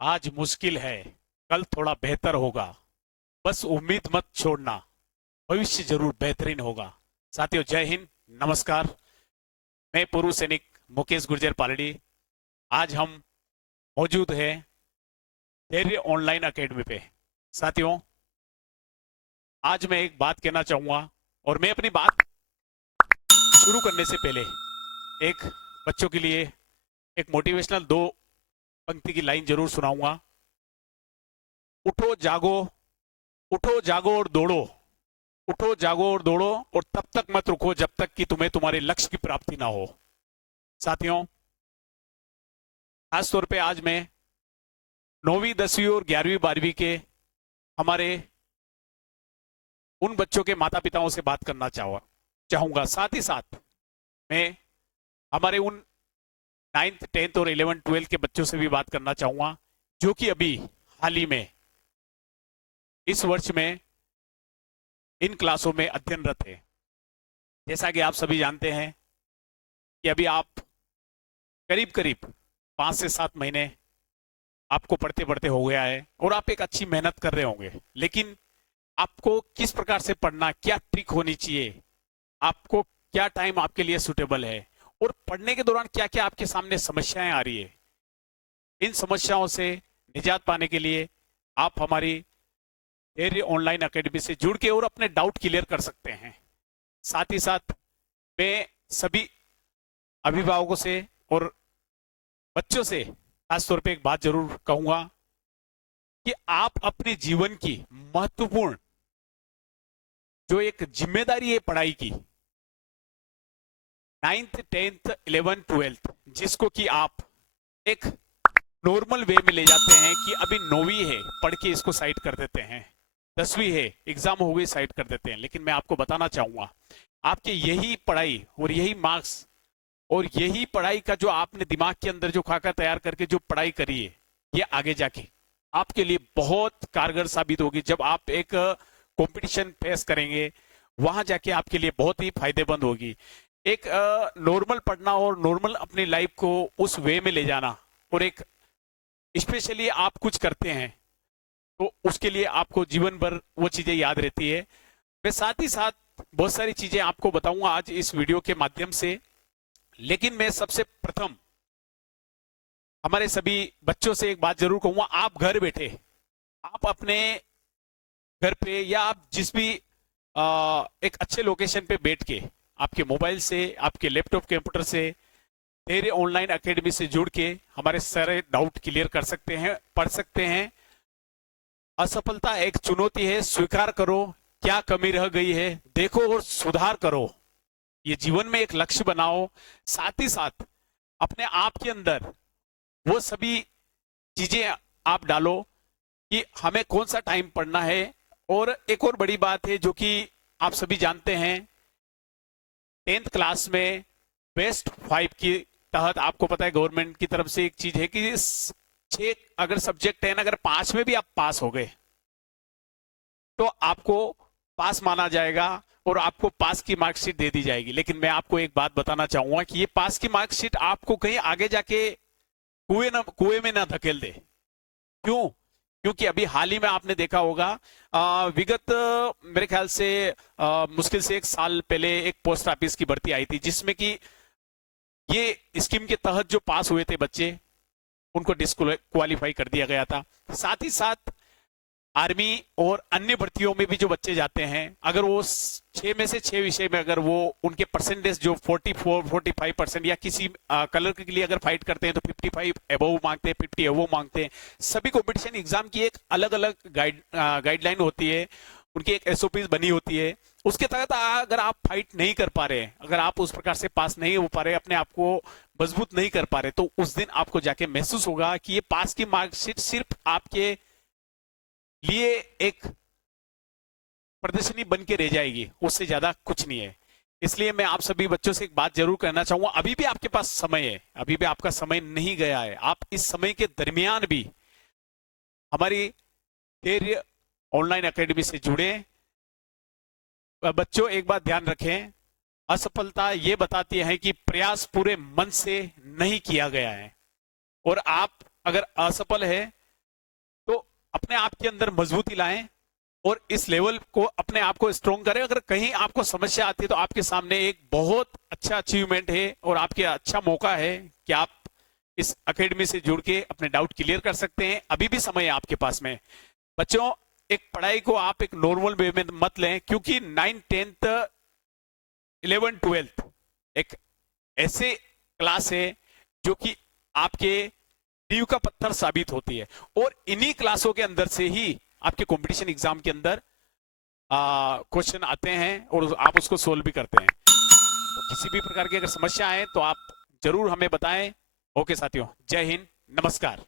आज मुश्किल है, कल थोड़ा बेहतर होगा। बस उम्मीद मत छोड़ना, भविष्य जरूर बेहतरीन होगा। साथियों, जय हिंद, नमस्कार। मैं पूर्व सैनिक मुकेश गुर्जर पालड़ी। आज हम मौजूद हैं धैर्य ऑनलाइन एकेडमी पे। साथियों, आज मैं एक बात कहना चाहूंगा, और मैं अपनी बात शुरू करने से पहले एक बच्चों के लिए एक मोटिवेशनल दो पंक्ति की लाइन जरूर सुनाऊंगा। उठो जागो, उठो जागो और दौड़ो। उठो जागो और दौड़ो, और तब तक मत रुको जब तक कि तुम्हें तुम्हारे लक्ष्य की प्राप्ति ना हो। साथियों, खास तौर पे आज मैं 9वीं 10वीं और 11वीं 12वीं के हमारे उन बच्चों के माता पिताओं से बात करना चाहूंगा। साथ ही साथ मैं हमारे उन 9th 10th और 11th 12th के बच्चों से भी बात करना चाहूंगा, जो कि अभी हाल ही में इस वर्ष में इन क्लासों में अध्ययनरत है। जैसा कि आप सभी जानते हैं कि अभी आप करीब करीब 5 से 7 महीने आपको पढ़ते पढ़ते हो गया है, और आप एक अच्छी मेहनत कर रहे होंगे। लेकिन आपको किस प्रकार से पढ़ना, क्या ट्रिक होनी चाहिए, आपको क्या टाइम आपके लिए सुटेबल है, और पढ़ने के दौरान क्या क्या आपके सामने समस्याएं आ रही है, इन समस्याओं से निजात पाने के लिए आप हमारी धैर्य ऑनलाइन एकेडमी से जुड़ के और अपने डाउट क्लियर कर सकते हैं। साथ ही साथ मैं सभी अभिभावकों से और बच्चों से खासतौर पे एक बात जरूर कहूंगा कि आप अपने जीवन की महत्वपूर्ण जो एक जिम्मेदारी है पढ़ाई की, 9th 10th 11th 12th, जिसको कि आप एक नॉर्मल वे में ले जाते हैं कि अभी 9वीं है, पढ़ के इसको साइड कर देते हैं, 10वीं है, एग्जाम हो गई, साइड कर देते हैं। लेकिन मैं आपको बताना चाहूंगा, आपके यही पढ़ाई और यही मार्क्स और यही पढ़ाई का जो आपने दिमाग के अंदर जो खाका तैयार करके जो पढ़ाई करी है, ये आगे जाके आपके लिए बहुत कारगर साबित होगी। जब आप एक कंपटीशन फेस करेंगे, वहां जाके आपके लिए बहुत ही फायदेमंद होगी। एक नॉर्मल पढ़ना और नॉर्मल अपनी लाइफ को उस वे में ले जाना, और एक स्पेशली आप कुछ करते हैं तो उसके लिए आपको जीवन भर वो चीजें याद रहती है। मैं साथ ही साथ बहुत सारी चीजें आपको बताऊंगा आज इस वीडियो के माध्यम से। लेकिन मैं सबसे प्रथम हमारे सभी बच्चों से एक बात जरूर कहूंगा, आप घर बैठे, आप अपने घर पे या आप जिस भी एक अच्छे लोकेशन पे बैठ के आपके मोबाइल से, आपके लैपटॉप कंप्यूटर से धैर्य ऑनलाइन एकेडमी से जुड़ के हमारे सारे डाउट क्लियर कर सकते हैं, पढ़ सकते हैं। असफलता एक चुनौती है, स्वीकार करो क्या कमी रह गई है, देखो और सुधार करो। ये जीवन में एक लक्ष्य बनाओ। साथ ही साथ अपने आप के अंदर वो सभी चीजें आप डालो कि हमें कौन सा टाइम पढ़ना है। और एक और बड़ी बात है जो कि आप सभी जानते हैं, 10th क्लास में बेस्ट 5 की तहत आपको पता है गवर्नमेंट की तरफ से एक चीज है कि 6 अगर सब्जेक्ट है ना, अगर 5 में भी आप पास हो गए तो आपको पास माना जाएगा और आपको पास की मार्कशीट दे दी जाएगी। लेकिन मैं आपको एक बात बताना चाहूंगा कि ये पास की मार्कशीट आपको कहीं आगे जाके कुएं में ना धकेल दे। क्यों? क्योंकि अभी हाल ही में आपने देखा होगा, विगत मेरे ख्याल से मुश्किल से 1 साल पहले एक पोस्ट ऑफिस की भर्ती आई थी, जिसमें कि ये स्कीम के तहत जो पास हुए थे बच्चे, उनको डिस्क्वालीफाई कर दिया गया था। साथ ही साथ आर्मी और अन्य भर्तियों में भी जो बच्चे जाते हैं, अगर वो 6 में से 6 विषय में अगर वो उनके परसेंटेज जो 44-45% या किसी कलर के लिए अगर फाइट करते हैं तो 55 एबव मांगते हैं, 50 एबव मांगते हैं। सभी कंपटीशन एग्जाम की एक अलग अलग गाइडलाइन होती है, उनकी एक एसओपी बनी होती है। उसके तहत अगर आप फाइट नहीं कर पा रहे हैं, अगर आप उस प्रकार से पास नहीं हो पा रहे, अपने आप को मजबूत नहीं कर पा रहे, तो उस दिन आपको जाके महसूस होगा कि ये पास की मार्कशीट सिर्फ आपके लिए एक प्रदर्शनी बन के रह जाएगी, उससे ज्यादा कुछ नहीं है। इसलिए मैं आप सभी बच्चों से एक बात जरूर कहना चाहूंगा, अभी भी आपके पास समय है, अभी भी आपका समय नहीं गया है। आप इस समय के दरमियान भी हमारी धैर्य ऑनलाइन एकेडमी से जुड़े। बच्चों, एक बात ध्यान रखें, असफलता ये बताती है कि प्रयास पूरे मन से नहीं किया गया है। और आप अगर असफल है अपने आप के अंदर मजबूती लाएं और इस लेवल को अपने आप को स्ट्रॉन्ग करें। अगर कहीं आपको समस्या आती है तो आपके सामने एक बहुत अच्छा अचीवमेंट है और आपके अच्छा मौका है कि आप इस एकेडमी से जुड़ के अपने डाउट क्लियर कर सकते हैं। अभी भी समय है आपके पास में। बच्चों, एक पढ़ाई को आप एक नॉर्मल वे में मत लें, क्योंकि 9th 10th 11th 12th एक ऐसे क्लास है जो कि आपके नींव का पत्थर साबित होती है, और इन्हीं क्लासों के अंदर से ही आपके कंपटीशन एग्जाम के अंदर क्वेश्चन आते हैं और आप उसको सोल्व भी करते हैं। तो किसी भी प्रकार की अगर समस्या है तो आप जरूर हमें बताएं। ओके साथियों, जय हिंद, नमस्कार।